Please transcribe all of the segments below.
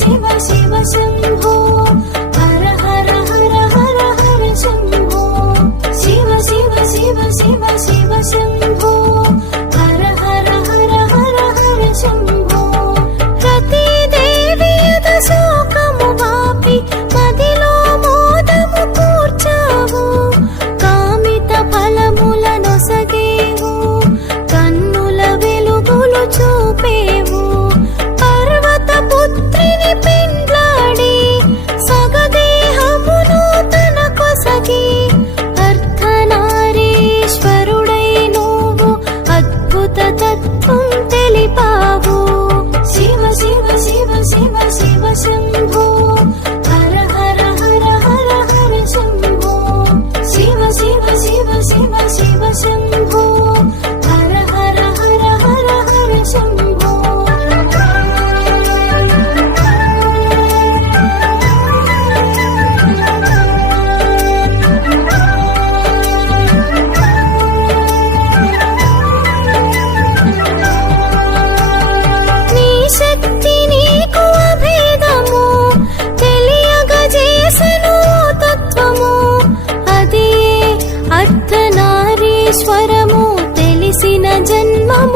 Shiv Shiv Shambho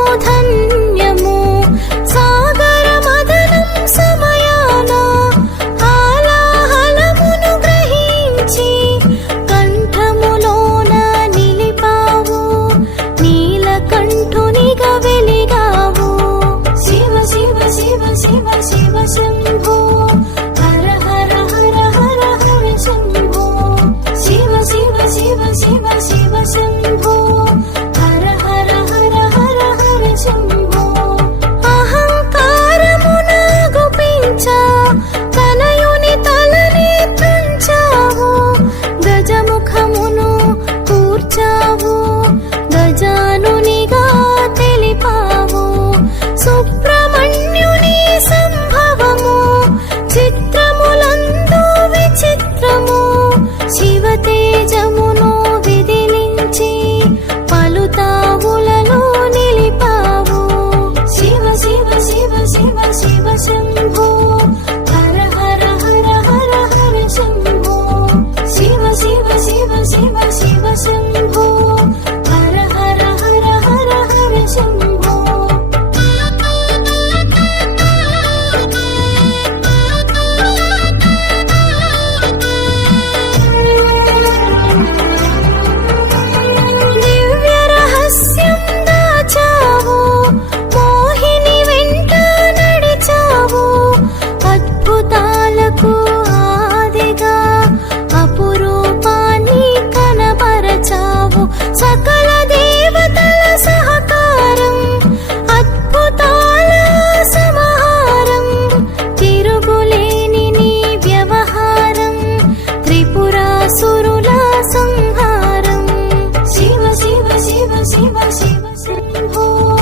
Th Xin